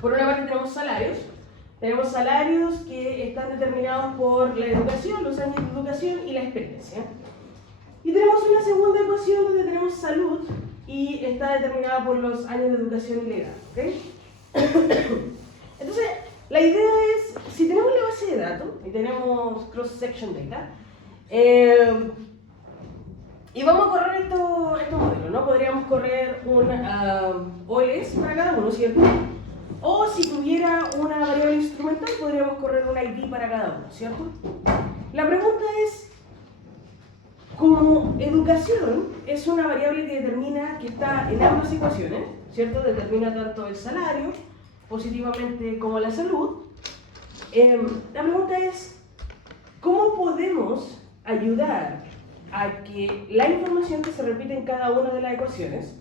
Por una parte tenemos salarios. Tenemos salarios que están determinados por la educación, los años de educación y la experiencia. Y tenemos una segunda ecuación donde tenemos salud y está determinada por los años de educación y la edad. ¿Okay? Entonces, la idea es, si tenemos la base de datos y tenemos cross-section data, y vamos a correr estos modelos, ¿no? Podríamos correr un OLS para cada uno, ¿cierto? O si tuviera una variable instrumental, podríamos correr un ID para cada uno, ¿cierto? La pregunta es, como educación es una variable que determina, que está en ambas ecuaciones, ¿cierto? Determina tanto el salario, positivamente, como la salud. La pregunta es, ¿cómo podemos ayudar a que la información que se repite en cada una de las ecuaciones,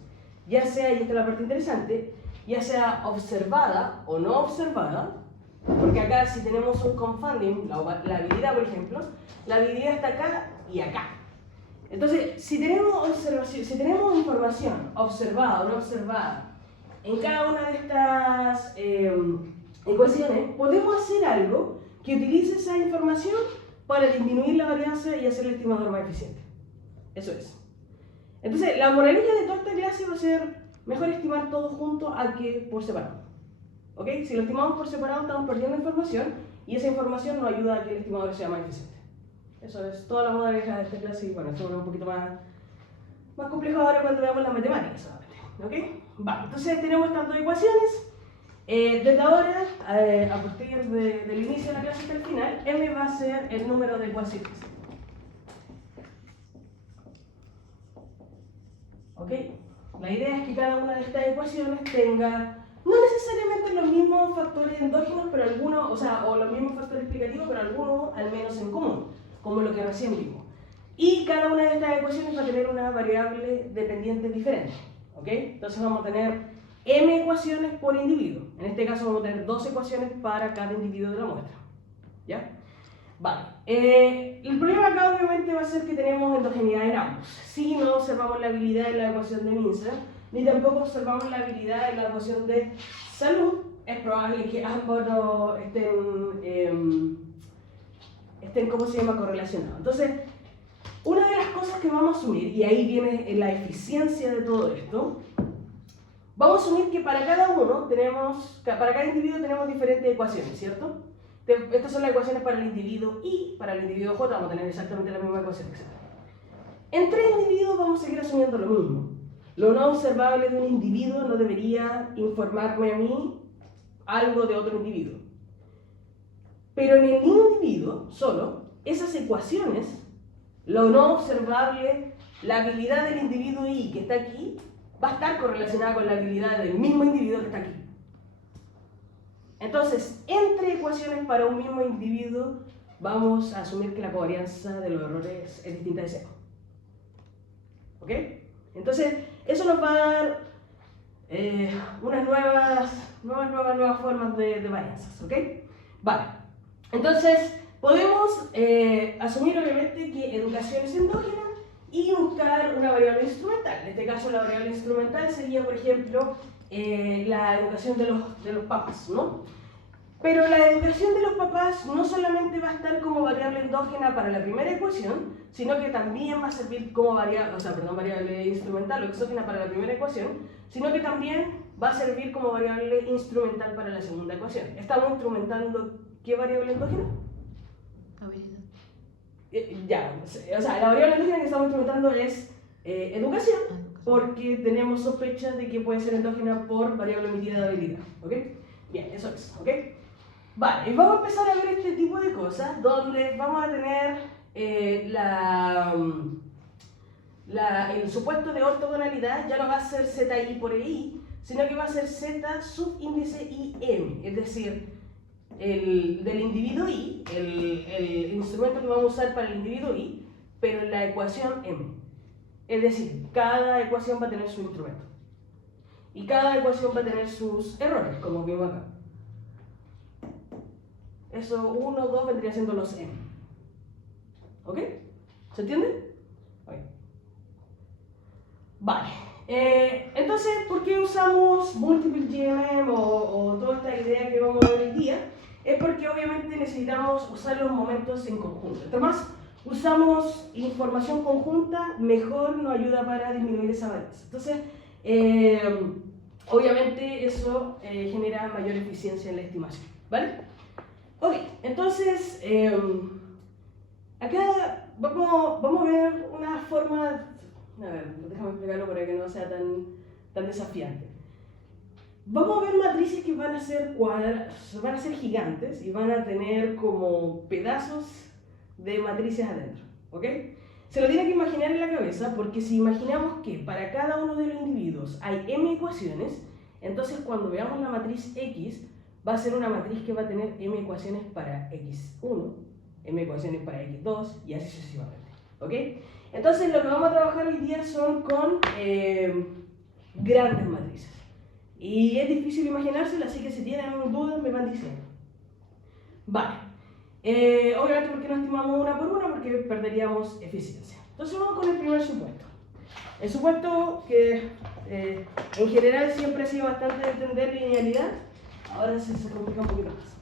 ya sea, y esta es la parte interesante, ya sea observada o no observada, porque acá si tenemos un confounding, la habilidad por ejemplo, la habilidad está acá y acá. Entonces, si tenemos información observada o no observada en cada una de estas ecuaciones, podemos hacer algo que utilice esa información para disminuir la varianza y hacer el estimador más eficiente. Eso es. Entonces, la moraleja de toda esta clase va a ser mejor estimar todo junto a que por separado. ¿Ok? Si lo estimamos por separado, estamos perdiendo información y esa información nos ayuda a que el estimador sea más eficiente. Eso es toda la moraleja de esta clase y bueno, esto es un poquito más complejo ahora cuando veamos las matemáticas solamente. ¿Ok? Vale, entonces tenemos estas dos ecuaciones. Desde ahora, a partir del inicio de la clase hasta el final, m va a ser el número de ecuaciones. ¿Ok? La idea es que cada una de estas ecuaciones tenga, no necesariamente los mismos factores endógenos, pero algunos, o los mismos factores explicativos, pero algunos al menos en común, como lo que recién vimos. Y cada una de estas ecuaciones va a tener una variable dependiente diferente. ¿Ok? Entonces vamos a tener m ecuaciones por individuo. En este caso vamos a tener 2 ecuaciones para cada individuo de la muestra. ¿Ya? Vale. El problema acá obviamente va a ser que tenemos endogeneidad en ambos. Si no observamos la habilidad en la ecuación de Minzer, ni tampoco observamos la habilidad en la ecuación de salud, es probable que ambos no estén ¿cómo se llama?, correlacionados. Entonces, una de las cosas que vamos a asumir, y ahí viene la eficiencia de todo esto, vamos a asumir que para cada individuo tenemos diferentes ecuaciones, ¿cierto? Estas son las ecuaciones para el individuo I, para el individuo J vamos a tener exactamente la misma ecuación, etc. Entre individuos vamos a seguir asumiendo lo mismo. Lo no observable de un individuo no debería informarme a mí algo de otro individuo. Pero en el mismo individuo, solo, esas ecuaciones, lo no observable, la habilidad del individuo I que está aquí, va a estar correlacionada con la habilidad del mismo individuo que está aquí. Entonces, entre ecuaciones para un mismo individuo, vamos a asumir que la covarianza de los errores es distinta de cero. ¿Ok? Entonces, eso nos va a dar unas nuevas formas de varianzas. ¿Ok? Vale. Entonces, podemos asumir obviamente que educación es endógena y buscar una variable instrumental. En este caso, la variable instrumental sería, por ejemplo, la educación de los papás, ¿no? Pero la educación de los papás no solamente va a estar como variable endógena para la primera ecuación, sino que también va a servir como variable instrumental o exógena para la primera ecuación, sino que también va a servir como variable instrumental para la segunda ecuación. ¿Estamos instrumentando qué variable endógena? Habilidad. La variable endógena que estamos instrumentando es educación, porque tenemos sospechas de que puede ser endógena por variable emitida de habilidad. ¿Ok? Bien, eso es. ¿Ok? Vale, y vamos a empezar a ver este tipo de cosas, donde vamos a tener el supuesto de ortogonalidad, ya no va a ser ZI por EI, sino que va a ser Z subíndice IM, es decir, del individuo I, el instrumento que vamos a usar para el individuo I, pero en la ecuación M. Es decir, cada ecuación va a tener su instrumento. Y cada ecuación va a tener sus errores, como vimos acá. Eso 1, 2 vendría siendo los M. ¿Ok? ¿Se entiende? Okay. Vale. Entonces, ¿por qué usamos Multiple GMM o toda esta es porque obviamente necesitamos usar los momentos en conjunto. Entre más usamos información conjunta, mejor nos ayuda para disminuir esa varianza. Entonces, obviamente eso genera mayor eficiencia en la estimación, ¿vale? Ok, entonces, acá vamos a ver una forma, a ver, déjame explicarlo para que no sea tan desafiante. Vamos a ver matrices que van a ser van a ser gigantes y van a tener como pedazos de matrices adentro, ¿ok? Se lo tiene que imaginar en la cabeza porque si imaginamos que para cada uno de los individuos hay m ecuaciones, entonces cuando veamos la matriz X va a ser una matriz que va a tener m ecuaciones para X1, m ecuaciones para X2 y así sucesivamente, ¿ok? Entonces lo que vamos a trabajar hoy día son con grandes matrices. Y es difícil imaginárselo, así que si tienen dudas me van diciendo. Vale. Obviamente porque no estimamos una por una porque perderíamos eficiencia. Entonces vamos con el primer supuesto. El supuesto que en general siempre ha sido bastante de entender linealidad, ahora se complica un poquito más.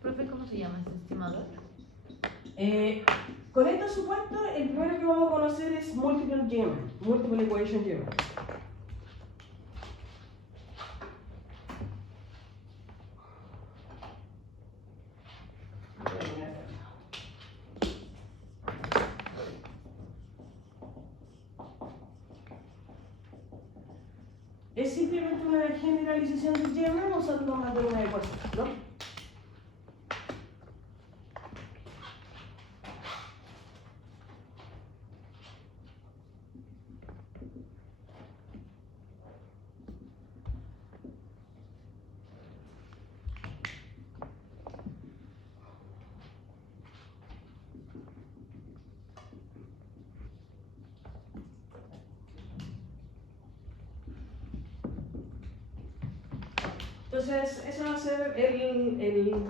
Profe, ¿cómo se llama ese estimador? Con este supuesto, el primero que vamos a conocer es Multiple Equation Geometry. Es simplemente una generalización del GMM usando más de una ecuación, ¿no? Entonces, eso va a ser el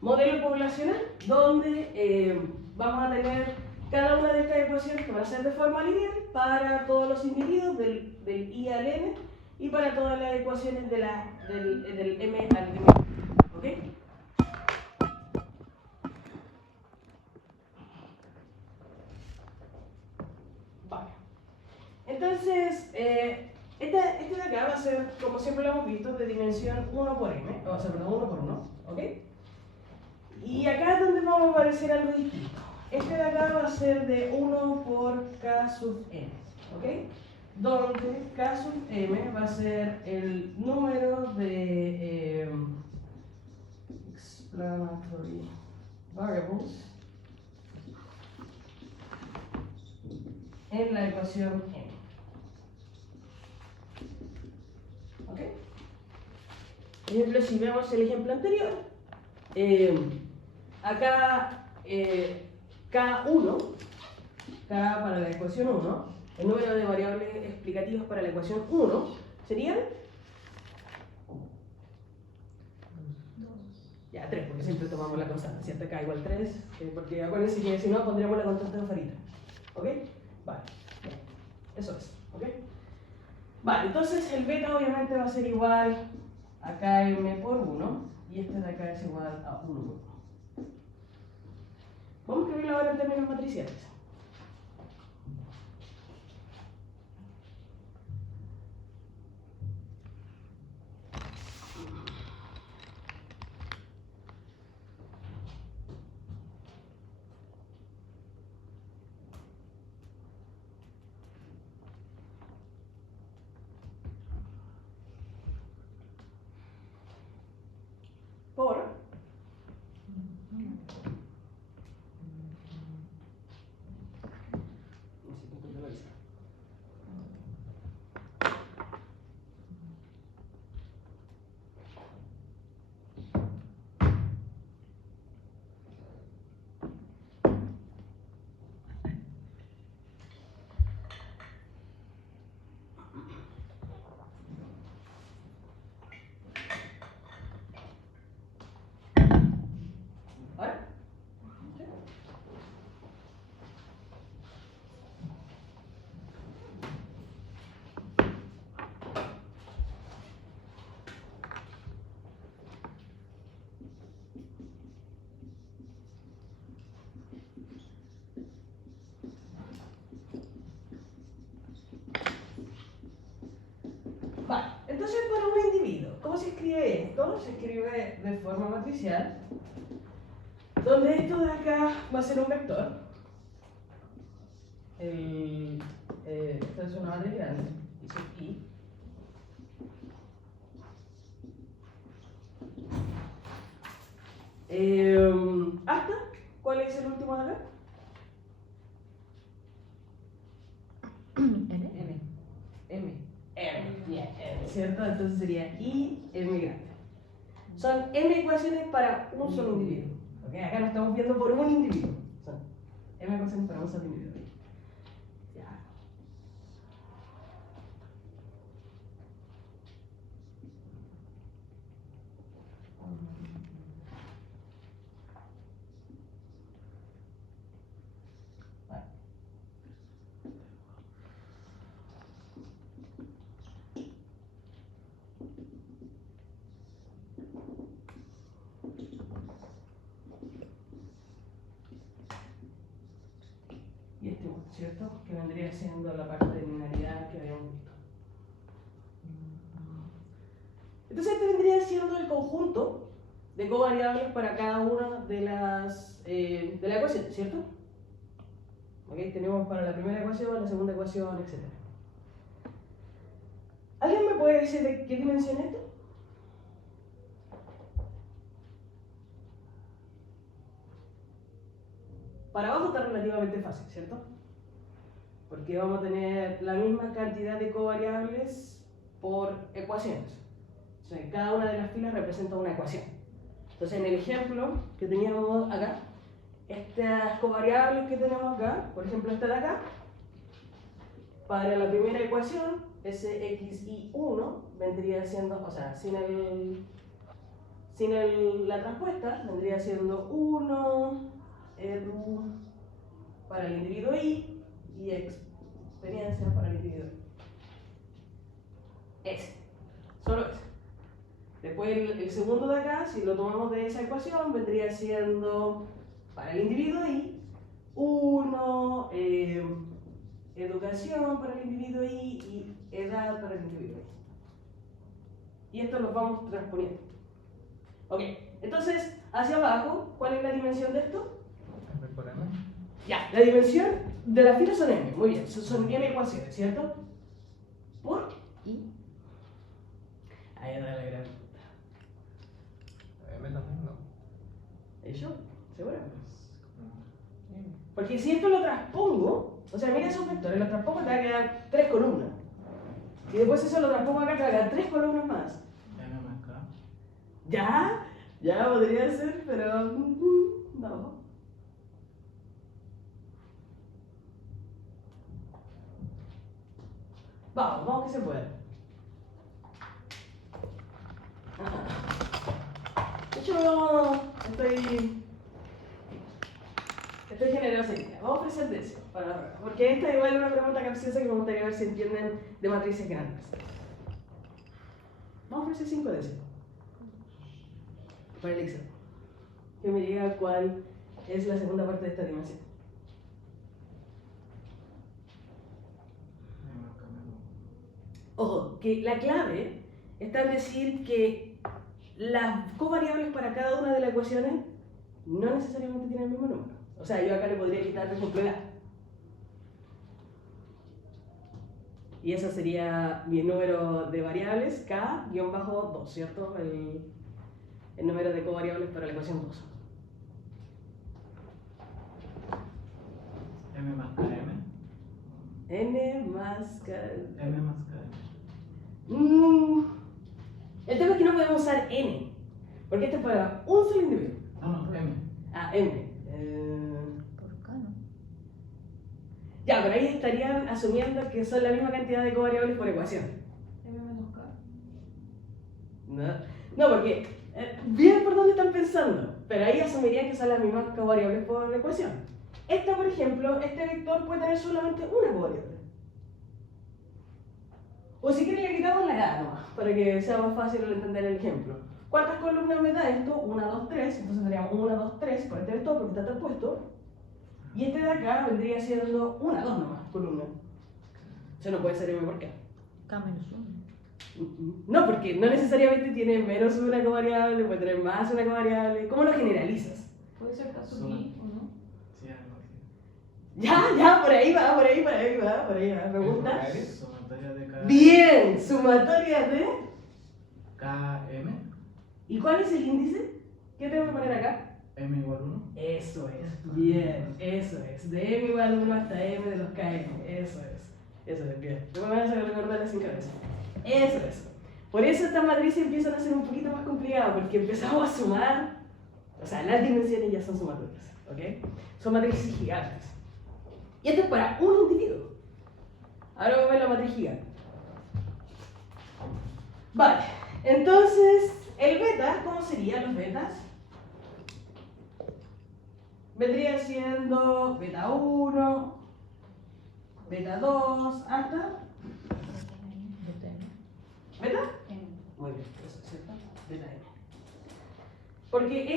modelo poblacional, donde vamos a tener cada una de estas ecuaciones que van a ser de forma lineal para todos los individuos del I al N y para todas las ecuaciones del M al M. ¿Ok? Vale. Entonces, este de acá va a ser, como siempre lo hemos visto, de dimensión 1 por m, o sea, perdón, 1 por 1, ¿ok? Y acá es donde vamos a aparecer algo distinto. Este de acá va a ser de 1 por k sub n, ¿ok? Donde k sub m va a ser el número de explanatory variables en la ecuación m. ¿Ok? Por ejemplo, si vemos el ejemplo anterior, acá K1, K para la ecuación 1, el número de variables explicativos para la ecuación 1 serían ya 3, porque siempre tomamos la constante, ¿cierto? K igual 3, porque acuérdense que si no pondríamos la constante de farita. ¿Ok? Vale, eso es. ¿Ok? Vale, entonces el beta obviamente va a ser igual a km por 1 y este de acá es igual a 1 por 1. Vamos a escribirlo ahora en términos matriciales. Por esto se escribe de forma matricial, donde esto de acá va a ser un vector. Esto es una matriz grande, dice I. ¿Hasta? ¿Cuál es el último de acá? N. M, bien, M, ¿cierto? Entonces sería I, M grande. Son M ecuaciones para un solo individuo. ¿Ok? Acá no estamos viendo por un individuo. Son M ecuaciones para un solo individuo. Ya. Vale. Y este otro, ¿cierto? Que vendría siendo la parte de linealidad que habíamos visto. Entonces este vendría siendo el conjunto de covariables para cada una de las de la ecuación, ¿cierto? Ok, tenemos para la primera ecuación, la segunda ecuación, etc. ¿Alguien me puede decir de qué dimensión es esto? Para abajo está relativamente fácil, ¿cierto? Porque vamos a tener la misma cantidad de covariables por ecuaciones. O sea, cada una de las filas representa una ecuación. Entonces, en el ejemplo que teníamos acá, estas covariables que tenemos acá, por ejemplo esta de acá, para la primera ecuación, SXI1 vendría siendo, o sea, sin la transpuesta, vendría siendo 1 edu para el individuo I y experiencia para el individuo I. Ese, solo ese. Después el segundo de acá, si lo tomamos de esa ecuación, vendría siendo para el individuo I 1 educación para el individuo I y edad para el individuo I. Y esto lo vamos transponiendo. Ok, entonces, hacia abajo, ¿cuál es la dimensión de esto? M por M. Ya, la dimensión de las filas son M, muy bien, son M ecuaciones, ¿cierto? ¿Por? I. Ahí está la gran. M también no. ¿Eso? ¿Seguro? M. Porque si esto lo transpongo, o sea, mira esos vectores, los transpongo te va a quedar 3 columnas. Y después eso lo transpongo acá, te va a quedar 3 columnas más. M más K. Ya podría ser, pero no. Vamos que se puede. Yo estoy generoso hoy día. Vamos a ofrecer de eso, porque esta igual es una pregunta capciosa que me gustaría ver si entienden de matrices grandes. Vamos a ofrecer 5 de eso. Para el Excel. Que me diga cuál es la segunda parte de esta dimensión. M más K menos. Ojo, que la clave está en decir que las covariables para cada una de las ecuaciones no necesariamente tienen el mismo número. O sea, yo acá le podría quitar, por ejemplo, la. Y ese sería mi número de variables, K-2, ¿cierto? El número de covariables para la ecuación 2. M más K M. N más K. M más K M. El tema es que no podemos usar N, porque esto es para un solo individuo. No, M. Ah, M. Por K, ¿no? Ya, pero ahí estarían asumiendo que son la misma cantidad de covariables por ecuación. M menos K. No, porque bien por dónde están pensando, pero ahí asumirían que son las mismas covariables por ecuación. Esta, por ejemplo, este vector puede tener solamente una covariable. O si quieren le quitamos la edad nomás, para que sea más fácil entender el ejemplo. ¿Cuántas columnas me da esto? 1, 2, 3, entonces tendríamos 1, 2, 3 por este vector porque está transpuesto. Y este de acá vendría siendo 1, 2 nomás, columna. Eso no puede ser M por K. K menos 1. No, porque no necesariamente tiene menos una covariable, puede tener más una covariable. ¿Cómo lo generalizas? Puede ser caso Suma. aquí o no. Sí, algo así. Ya, por ahí va, por ahí va. Me gusta. Sumatoria de cada Bien, sumatoria de... KM. ¿Y cuál es el índice? ¿Qué tengo que poner acá? M igual 1. Eso es, bien, eso es. De m igual 1 hasta m de los km, eso es, bien. No me vas a recordar sin cabeza. Eso es. Por eso estas matrices empiezan a ser un poquito más complicadas, porque empezamos a sumar, o sea, las dimensiones ya son sumatorias, ¿ok? Son matrices gigantes. Y esto es para un individuo. Ahora vamos a ver la matriz gigante. Vale, entonces, el beta, ¿cómo serían los betas? Vendría siendo beta 1, beta 2, hasta beta. Muy bien, eso es cierto. Beta M. Porque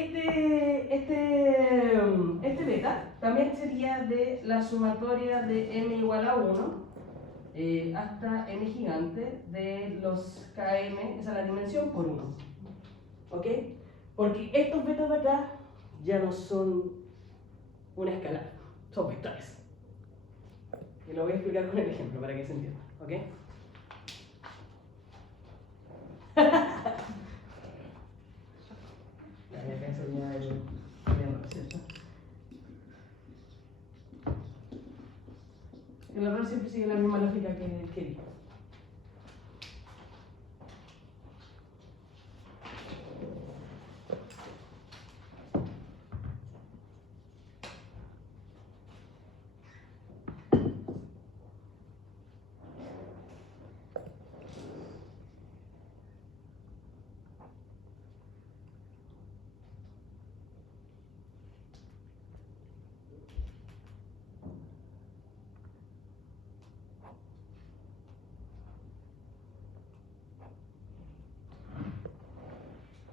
este beta también sería de la sumatoria de m igual a 1 hasta m gigante de los km, esa es la dimensión, por 1. ¿Ok? Porque estos betas de acá ya no son una escala, son vectores. Y lo voy a explicar con el ejemplo para que se entienda, ¿ok? Ya acá sería el error, ¿cierto? El error siempre sigue la misma lógica que el querido.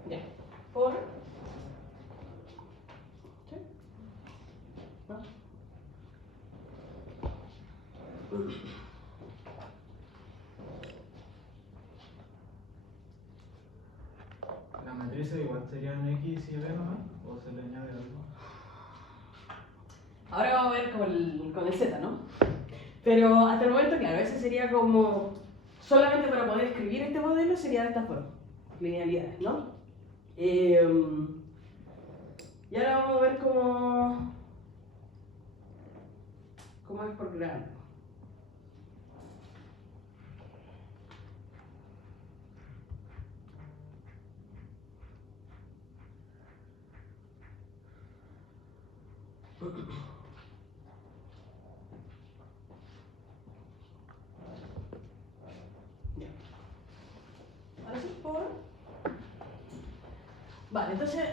Ya. Por. ¿Sí? ¿No? La matriz igual serían X y B nomás, o se le añade algo. Ahora vamos a ver con el Z, ¿no? Pero hasta el momento, claro, ese sería como, solamente para poder escribir este modelo sería de esta forma, linealidades, ¿no? Y ahora vamos a ver cómo es por grado. Ya. Ahora sí, por. Vale, entonces,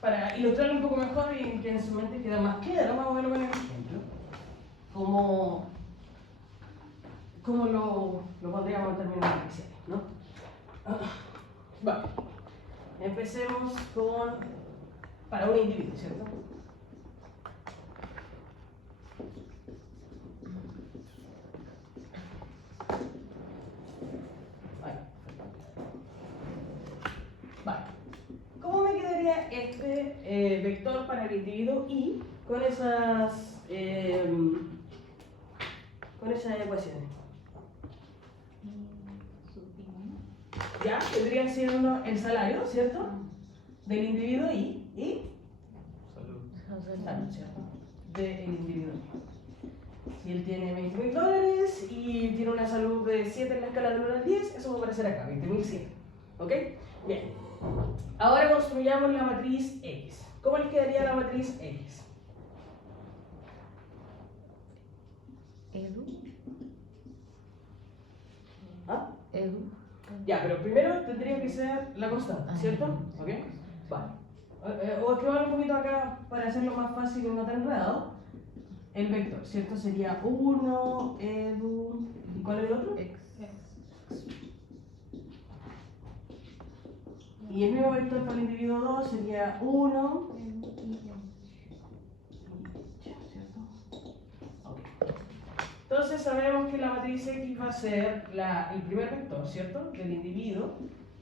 para ilustrarlo un poco mejor y que en su mente quede más claro, vamos a verlo con el ejemplo. ¿Cómo lo pondríamos en términos especiales, ¿no? Vale. Empecemos con, para un individuo, ¿cierto? Vale. ¿Cómo me quedaría este vector para el individuo y con esas ecuaciones? Ya, vendría siendo el salario, ¿cierto? Del individuo y Salud. salud, ¿cierto? Del individuo. Si él tiene $20,000 y tiene una salud de 7 en la escala del 1 al 10, eso va a aparecer acá, 20.100. ¿Ok? Bien. Ahora construyamos la matriz X. ¿Cómo les quedaría la matriz X? Edu. ¿Ah? Edu. Ya, pero primero tendría que ser la constante, ¿cierto? ¿Ok? Vale. O escribir un poquito acá para hacerlo más fácil y no tan enredado. El vector, ¿cierto? Sería 1, edu. ¿Y cuál es el otro? X. Y el mismo vector para el individuo 2 sería 1. ¿Cierto? Ok. Entonces Entonces sabemos que la matriz X va a ser el primer vector, ¿cierto? Del individuo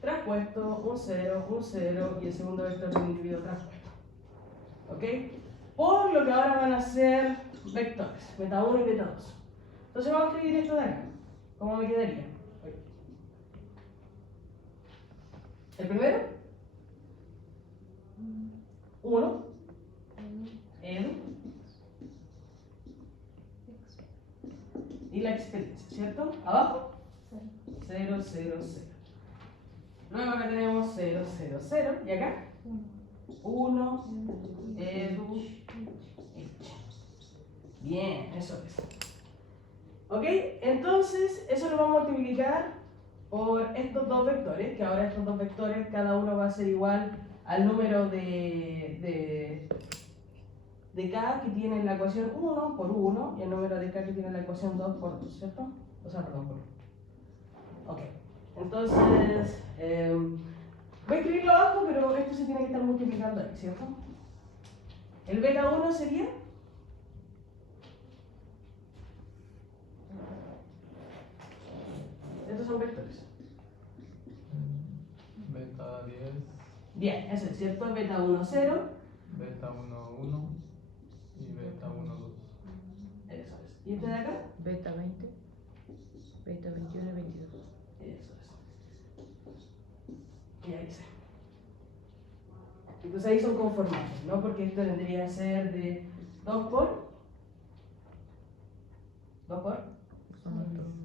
traspuesto, un 0, y el segundo vector del individuo traspuesto. ¿Ok? Por lo que ahora van a ser vectores, beta 1 y beta 2. Entonces vamos a escribir esto de acá. ¿Cómo me quedaría? El primero, 1, edu, y la experiencia, ¿cierto? Abajo, 0, 0, 0. Luego acá tenemos 0, 0, 0. Y acá, 1, edu, h. Bien, eso es. ¿Ok? Entonces, eso lo vamos a multiplicar por estos dos vectores, que ahora estos dos vectores, cada uno va a ser igual al número de k que tiene en la ecuación 1 por 1 y el número de k que tiene en la ecuación 2 por 2, ¿cierto? O sea, perdón, por 1. Ok, entonces, voy a escribirlo abajo, pero esto se tiene que estar multiplicando ahí, ¿cierto? El beta 1 sería... Estos son vectores. Beta 10, Bien, eso es cierto, beta 1, 0. beta 1, 1 y beta 1, 2. Eso es. ¿Y este de acá? Beta 20, beta 21 y 22. Eso es. Y ahí está. Entonces ahí son conformables, ¿no? Porque esto tendría que ser de 2 por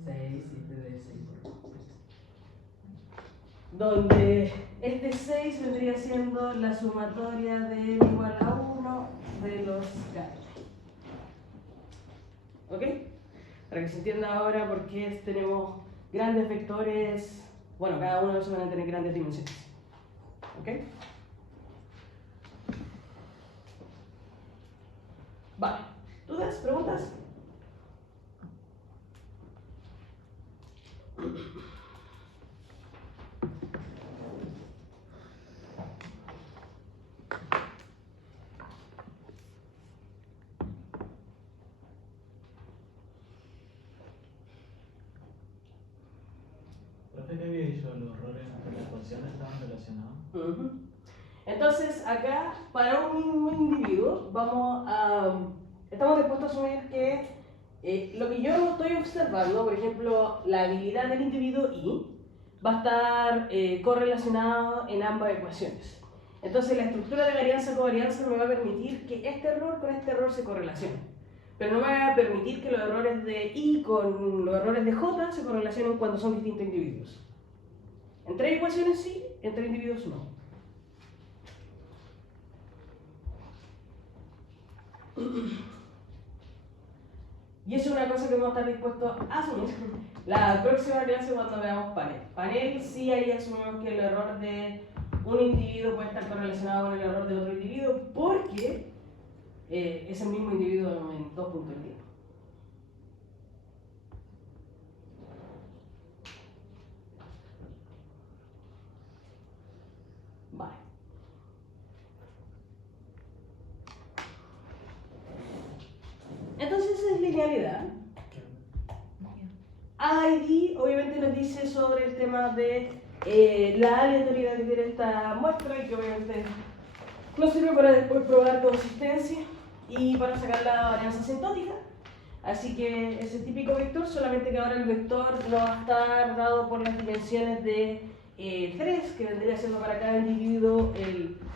6, 7 de 6 por 2. Donde este 6 vendría siendo la sumatoria de n igual a 1 de los k. ¿Ok? Para que se entienda ahora por qué tenemos grandes vectores, bueno, cada uno de ellos van a tener grandes dimensiones. ¿Ok? Vale. ¿Dudas? ¿Preguntas? Profe, ¿qué había dicho? Los errores entre las ecuaciones estaban relacionados. Entonces, acá, para un mismo individuo, estamos dispuestos a asumir que lo que yo estoy observando, por ejemplo, la habilidad del individuo Y, va a estar correlacionado en ambas ecuaciones. Entonces, la estructura de varianza-covarianza me va a permitir que este error con este error se correlacionen. Pero no me va a permitir que los errores de Y con los errores de J se correlacionen cuando son distintos individuos. Entre ecuaciones sí, entre individuos no. Y eso es una cosa que vamos a estar dispuestos a asumir. La próxima clase cuando veamos panel. Panel sí ahí asumimos que el error de un individuo puede estar correlacionado con el error de otro individuo porque es el mismo individuo en dos puntos de tiempo. Vale. Entonces esa es linealidad. ID obviamente nos dice sobre el tema de la aleatoriedad que tiene esta muestra y que obviamente nos sirve para después probar consistencia y para sacar la varianza asintótica. Así que ese típico vector, solamente que ahora el vector no va a estar dado por las dimensiones de 3, que vendría siendo para cada individuo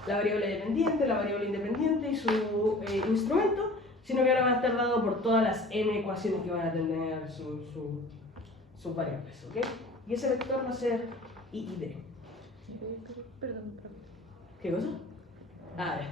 la variable dependiente, la variable independiente y su instrumento, sino que ahora va a estar dado por todas las m ecuaciones que van a tener sus variables, ¿ok? Y ese vector va a ser I y D. Perdón, perdón. ¿Qué cosa? Ah, ya.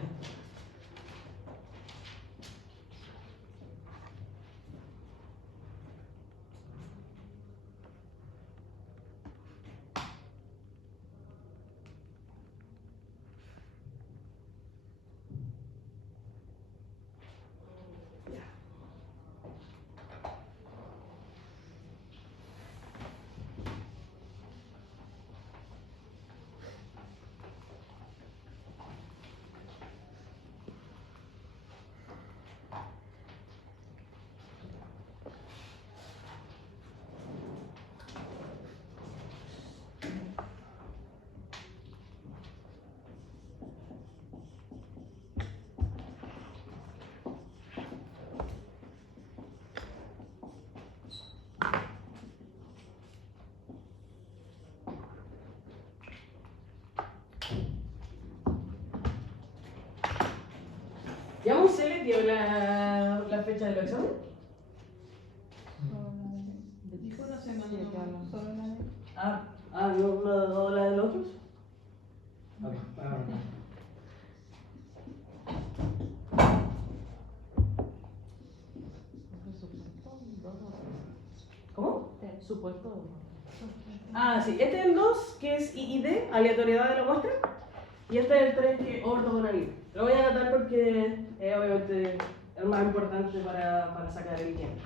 dio la fecha del examen? Dijo una semana nomás, solo la de... No la de los otros. Ok, ¿Cómo? Supuesto. Sí, este es el 2, que es IID, aleatoriedad de la muestra. Y este es el 3, que es ortogonalidad. Lo voy a anotar porque es obviamente el más importante para sacar el tiempo.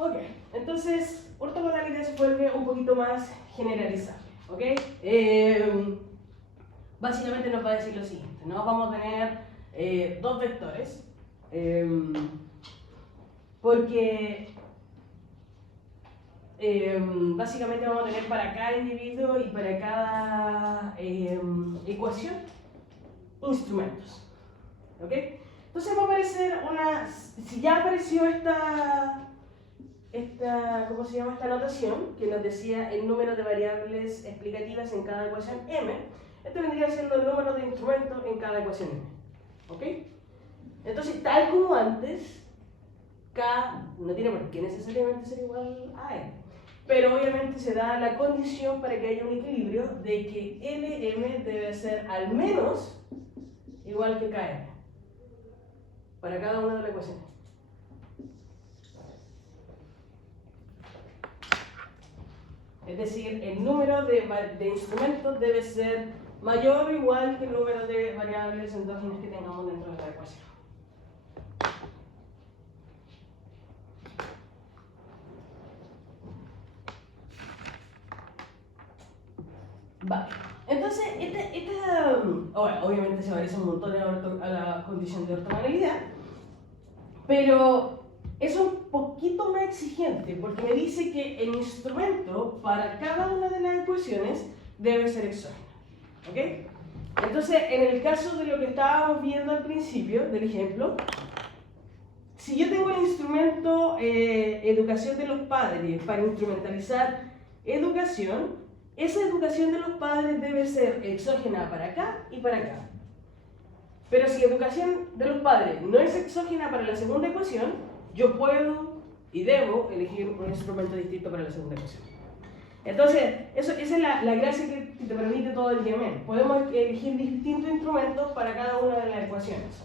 Ok, entonces ortogonalidad se vuelve un poquito más generalizable, ¿ok? Básicamente nos va a decir lo siguiente, ¿no? Vamos a tener dos vectores, porque básicamente vamos a tener para cada individuo y para cada ecuación instrumentos, ¿ok? Entonces va a aparecer si ya apareció ¿cómo se llama? Esta notación que nos decía el número de variables explicativas en cada ecuación m, este vendría siendo el número de instrumentos en cada ecuación m, ¿ok? Entonces, tal como antes, k no tiene por qué necesariamente ser igual a n, pero obviamente se da la condición para que haya un equilibrio de que Lm debe ser al menos igual que Km para cada una de las ecuaciones. Es decir, el número de instrumentos debe ser mayor o igual que el número de variables endógenas que tengamos dentro de la ecuación. Vale, entonces, obviamente se parece un montón a la condición de ortogonalidad, pero es un poquito más exigente porque me dice que el instrumento para cada una de las ecuaciones debe ser exógeno, ¿ok? Entonces, en el caso de lo que estábamos viendo al principio del ejemplo, si yo tengo el instrumento educación de los padres para instrumentalizar educación, esa educación de los padres debe ser exógena para acá y para acá. Pero si educación de los padres no es exógena para la segunda ecuación, yo puedo y debo elegir un instrumento distinto para la segunda ecuación. Entonces, esa es la gracia que te permite todo el GML. Podemos elegir distintos instrumentos para cada una de las ecuaciones.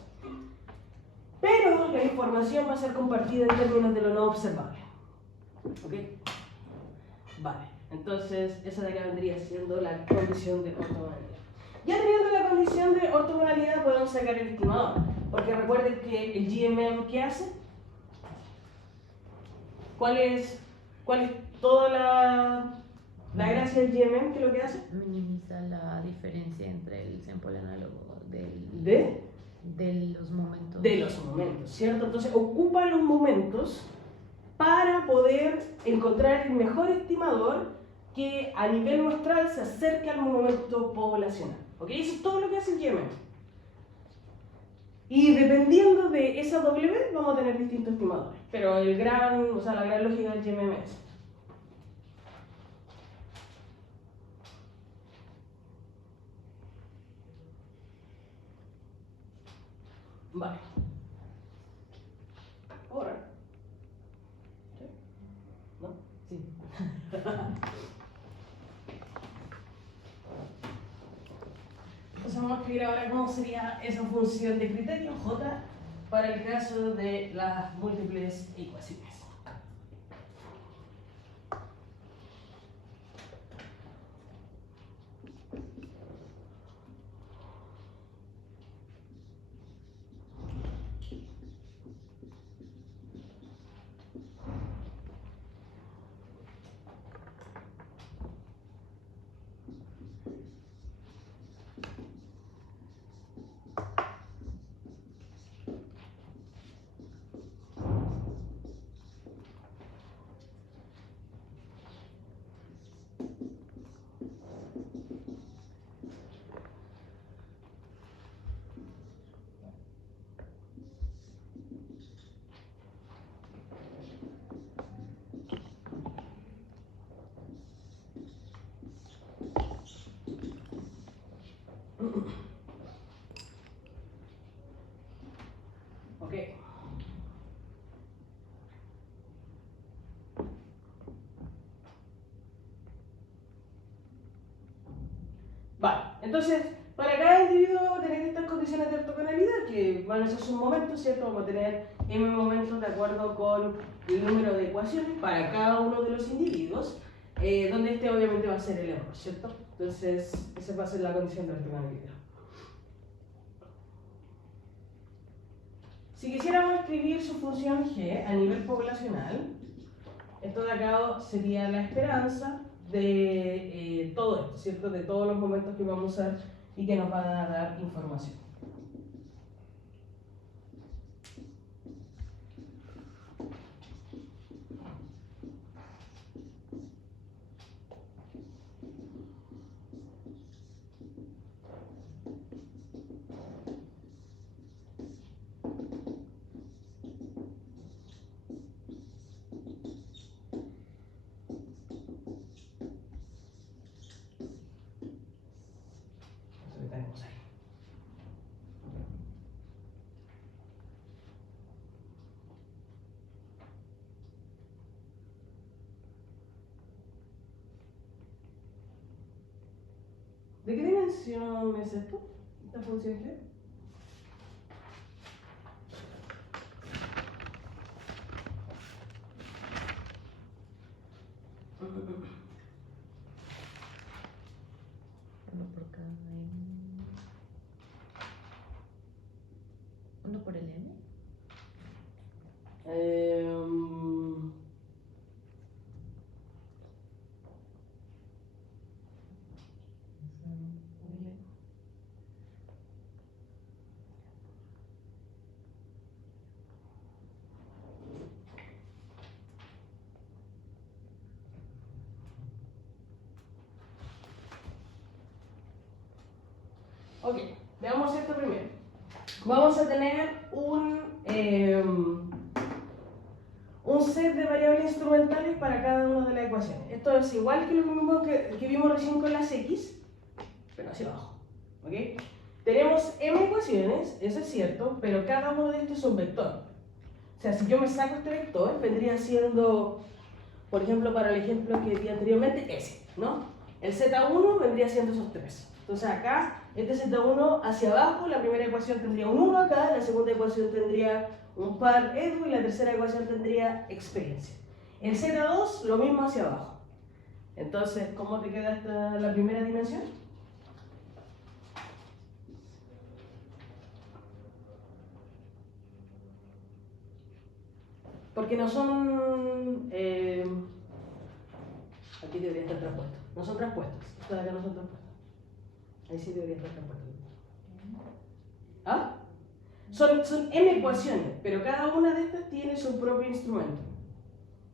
Pero la información va a ser compartida en términos de lo no observable. ¿Ok? Vale, entonces esa de acá vendría siendo la condición de ortogonalidad. Ya teniendo la condición de ortogonalidad podemos sacar el estimador, porque recuerden que el GMM, ¿qué hace? ¿Cuál es toda la gracia del GMM? ¿Qué es lo que hace? Minimiza la diferencia entre el sample análogo ¿De? de los momentos. De los momentos, ¿cierto? Entonces ocupa los momentos para poder encontrar el mejor estimador que a nivel muestral se acerque al momento poblacional. ¿Ok? Eso es todo lo que hace el GMM. Y dependiendo de esa W vamos a tener distintos estimadores. Pero la gran lógica del GMM es. Vale. Ahora. ¿Sí? ¿No? Sí. Entonces vamos a escribir ahora cómo sería esa función de criterio J para el caso de las múltiples ecuaciones. Ok. Vale, entonces, para cada individuo tener estas condiciones de ortogonalidad, que van a ser sus momentos, ¿cierto? Vamos a tener m momentos de acuerdo con el número de ecuaciones para cada uno de los individuos, donde este obviamente va a ser el error, ¿cierto? Entonces, esa va a ser la condición de ortogonalidad. Si quisiéramos escribir su función g a nivel poblacional, esto de acá sería la esperanza de todo esto, ¿cierto? De todos los momentos que vamos a usar y que nos van a dar información. Entonces, tenemos ahí. ¿De qué dimensión es esto? ¿Esta función g? Uno por cada n. Uno por el n. Ok, veamos esto primero. Vamos a tener un set de variables instrumentales para cada una de las ecuaciones. Esto es igual que lo mismo que vimos recién con las x, pero hacia abajo. ¿Ok? Tenemos m ecuaciones, eso es cierto, pero cada uno de estos es un vector. O sea, si yo me saco este vector, vendría siendo, por ejemplo, para el ejemplo que vi anteriormente, ese, ¿no? El z1 vendría siendo esos tres. Entonces acá, este z1 hacia abajo, la primera ecuación tendría un 1 acá, la segunda ecuación tendría un par edu y la tercera ecuación tendría experiencia. El z2, lo mismo hacia abajo. Entonces, ¿cómo te queda la primera dimensión? Porque no son... aquí debería estar transpuesto. No son transpuestos. Estos de acá no son transpuestos. Ahí sí debería estar transpuesto. ¿Ah? Son m ecuaciones, pero cada una de estas tiene su propio instrumento.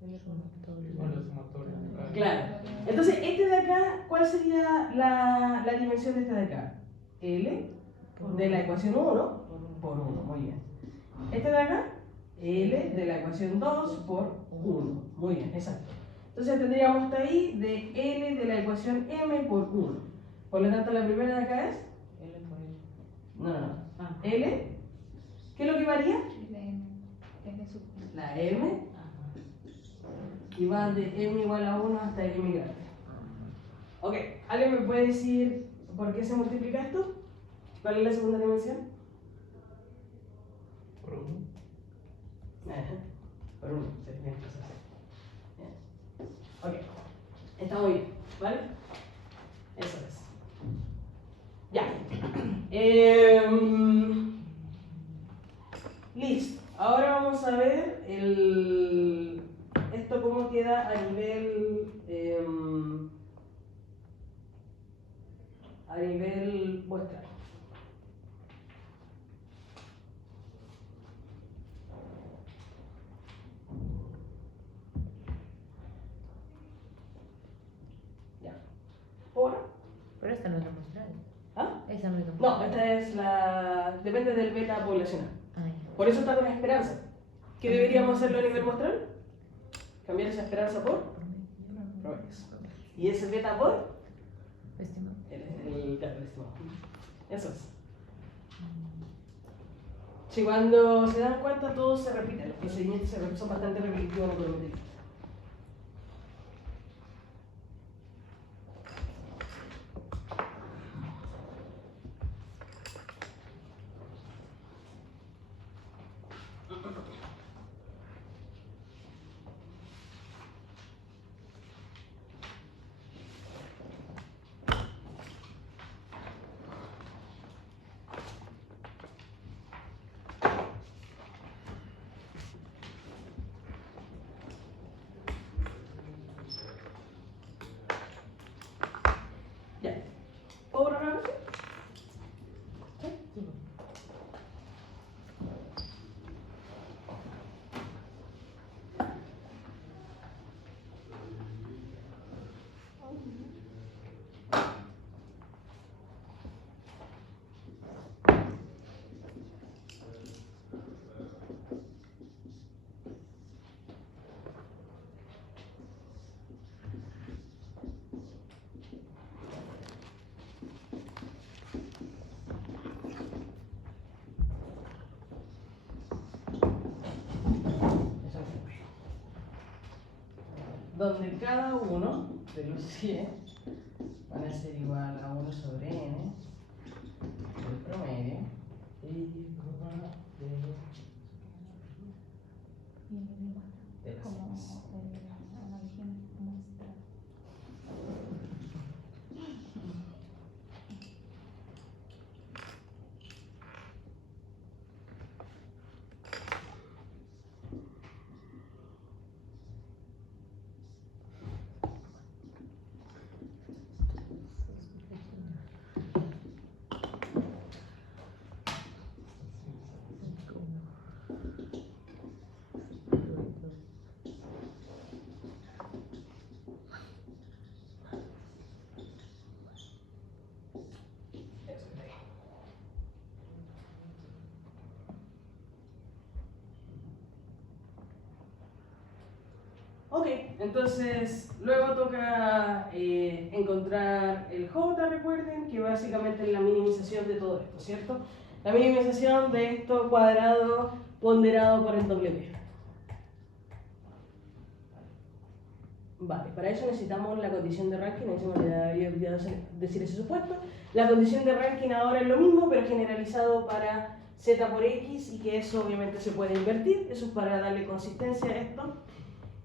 Igual la sumatoria de cada. Claro. Entonces, este de acá, ¿cuál sería la dimensión de este de acá? L de la ecuación 1 por 1. Muy bien. Este de acá, L de la ecuación 2 por 1. Muy bien, exacto. Entonces tendríamos hasta ahí de L de la ecuación m por 1. Por lo tanto, la primera de acá es... L por L. No. Ah. L ¿Qué es lo que varía? La M. M sub. La m, y va de m igual a 1 hasta m grande. Ok, ¿alguien me puede decir por qué se multiplica esto? ¿Cuál es la segunda dimensión? Por uno. Ajá, por 1, sí, bien, cosas así. Bien. Ok, estamos bien, ¿vale? Eso es. Ya. Listo. Ahora vamos a ver esto cómo queda a nivel muestral. Ya. ¿Por? Pero esta no es la muestral. ¿Ah? Esa no es la No, muestral. esta es depende del beta poblacional. Ah, ya. Por eso está con esperanza. ¿Qué deberíamos hacerlo a nivel muestral? Cambiar esa esperanza por promedios. ¿Y ese beta por? Estimado. El estimado. Eso es. Si cuando se dan cuenta todo se repite, los procedimientos son bastante repetitivos en econometría. Ya. ¿Puedo borrar? ¿Sí? Sí. Eso fue. Donde cada uno de los 100 van a ser igual a 1 sobre n, el promedio, y Y en el igual. de las Como x. analogía muestral. Eso es ahí. Ok, entonces luego toca encontrar el J, recuerden, que básicamente es la minimización de todo esto, ¿cierto? La minimización de esto cuadrado ponderado por el W. Vale, para eso necesitamos la condición de ranking, eso me había olvidado decir ese supuesto. La condición de ranking ahora es lo mismo, pero generalizado para z por x, y que eso obviamente se puede invertir, eso es para darle consistencia a esto.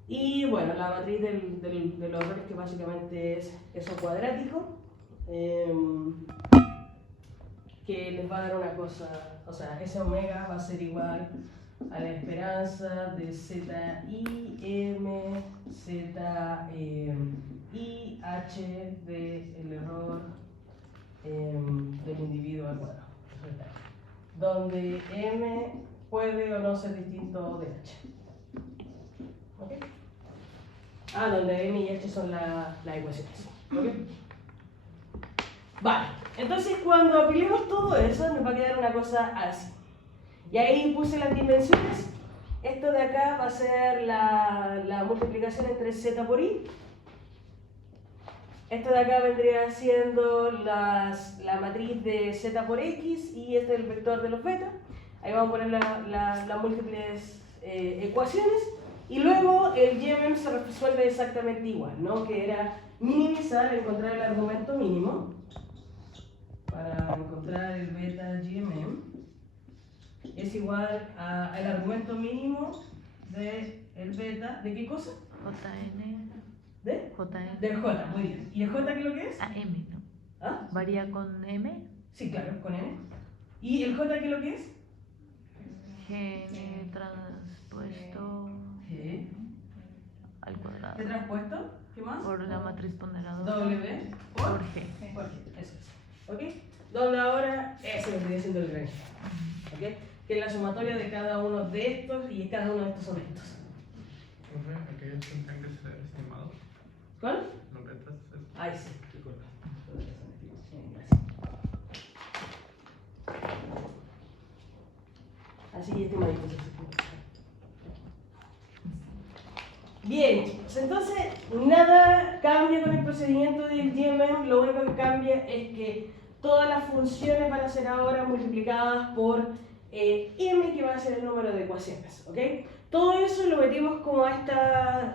Y bueno, la matriz de los errores, que básicamente es eso cuadrático, que les va a dar una cosa, o sea, ese omega va a ser igual a la esperanza de z i m z i h del error del individuo al cuadrado, donde m puede o no ser distinto de h. ¿Ok? Donde m y h son las ecuaciones. ¿Ok? Vale, entonces cuando apilemos todo eso nos va a quedar una cosa así. Y ahí puse las dimensiones. Esto de acá va a ser la multiplicación entre z por i. Esto de acá vendría siendo la matriz de z por x, y este es el vector de los beta. Ahí vamos a poner las múltiples ecuaciones. Y luego el GMM se resuelve exactamente igual, ¿no? Que era minimizar, encontrar el argumento mínimo. Para encontrar el beta GMM es igual al argumento mínimo de el beta, ¿de qué cosa? JN. ¿De? JN. Del J, muy bien. ¿Y el J qué es lo que es? Ah, M, ¿no? ¿Ah? Varía con M. Sí, claro, con N. ¿Y el J qué es lo que es? GN transpuesto G. al cuadrado. ¿Qué transpuesto? ¿Qué más? Por la matriz ponderadora. W Por G. por G, eso es. ¿Ok? Doble ahora, eso es lo que estoy haciendo el Grange. ¿Ok? Que es la sumatoria de cada uno de estos y cada uno de estos son estos. Aquellos tendrían que ser estimados. ¿Cuál? Los betas. Ahí sí, disculpa. Así estimaditos. Bien, chicos, entonces nada cambia con el procedimiento del GMM, lo único que cambia es que todas las funciones van a ser ahora multiplicadas por m, que va a ser el número de ecuaciones, ¿ok? Todo eso lo metimos como a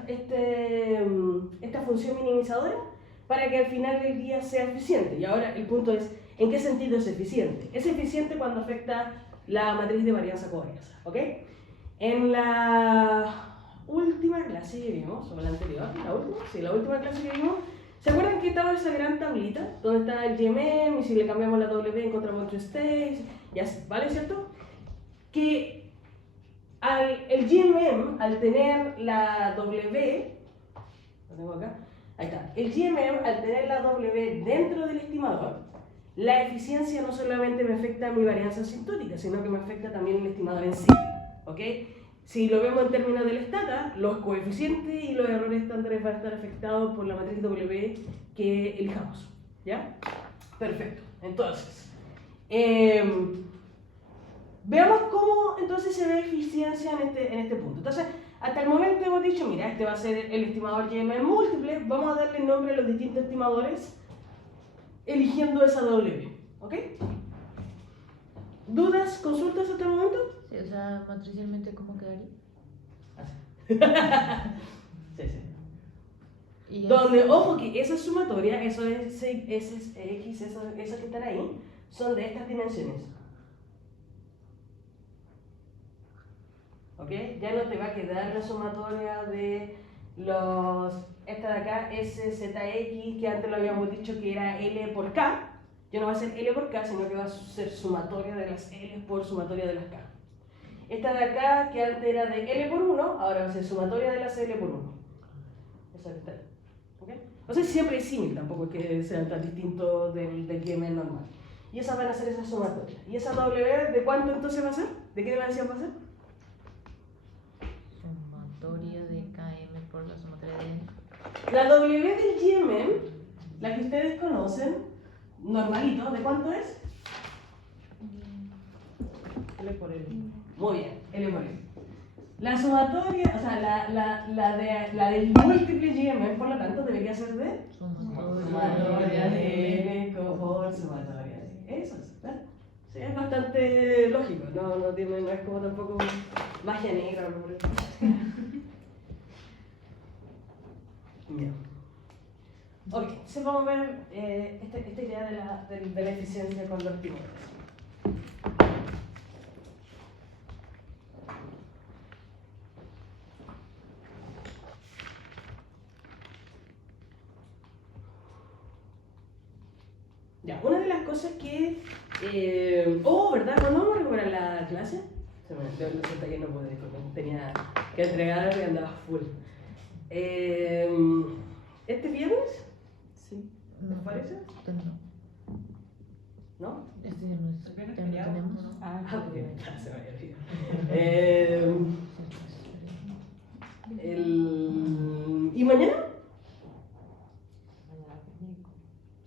esta función minimizadora para que al final del día sea eficiente. Y ahora el punto es, ¿en qué sentido es eficiente? Es eficiente cuando afecta la matriz de varianza covarianza, ¿ok? En la última clase que vimos, o la anterior, la última, sí, la última clase que vimos, ¿se acuerdan que estaba esa gran tablita donde está el GMM y si le cambiamos la W encontramos otro stage? Ya, ¿vale? ¿Cierto? Que el GMM, al tener la W, lo tengo acá, ahí está, el GMM, al tener la W dentro del estimador, la eficiencia no solamente me afecta a mi varianza asintótica, sino que me afecta también el estimador en sí, ¿ok? Si lo vemos en términos del stata, los coeficientes y los errores estándares van a estar afectados por la matriz W que elijamos, ¿ya? Perfecto, entonces, veamos cómo entonces se ve eficiencia en este punto. Entonces, hasta el momento hemos dicho, mira, este va a ser el estimador GMM múltiple, vamos a darle nombre a los distintos estimadores eligiendo esa W, ¿ok? ¿Dudas, consultas hasta el momento? Sí, o sea, matricialmente, ¿cómo quedaría? Sí, sí. Y Donde, ojo, que esa sumatoria, eso es X, esas que están ahí, son de estas dimensiones. ¿Ok? Ya no te va a quedar la sumatoria de esta de acá, SZX, que antes lo habíamos dicho que era L por K. Ya no va a ser L por K, sino que va a ser sumatoria de las L por sumatoria de las K. Esta de acá, que antes era de L por 1, ahora va a ser sumatoria de las L por 1. Esa que está ahí. ¿Ok? O sea, siempre es símil, tampoco es que sea tan distinto del GMM normal. Y esas van a ser esas sumatorias. ¿Y esa W de cuánto entonces va a ser? ¿De qué dimensión va a ser? sumatoria de KM por la sumatoria de N. La W del GMM, la que ustedes conocen, normalito, ¿de cuánto es? L por L. Muy bien, L por L. La sumatoria, o sea, la del múltiple GMM, por lo tanto, debería ser de sumatoria de N por sumatoria de N. Eso es, ¿verdad? Sí, es bastante lógico, no es como tampoco magia negra. Bien. Ok, entonces vamos a ver esta idea de la eficiencia con los estimadores. Ya, una de las cosas que... ¿verdad? ¿Cuándo vamos a recuperar la clase? Resulta que no pude, tenía que entregar algo y andaba full. ¿Este viernes? Sí. ¿Te parece? Este no. ¿No? Este ya no es. ¿El viernes Ya no feriado, tenemos. no? Ah, bien, se me había olvidado. ¿Y mañana?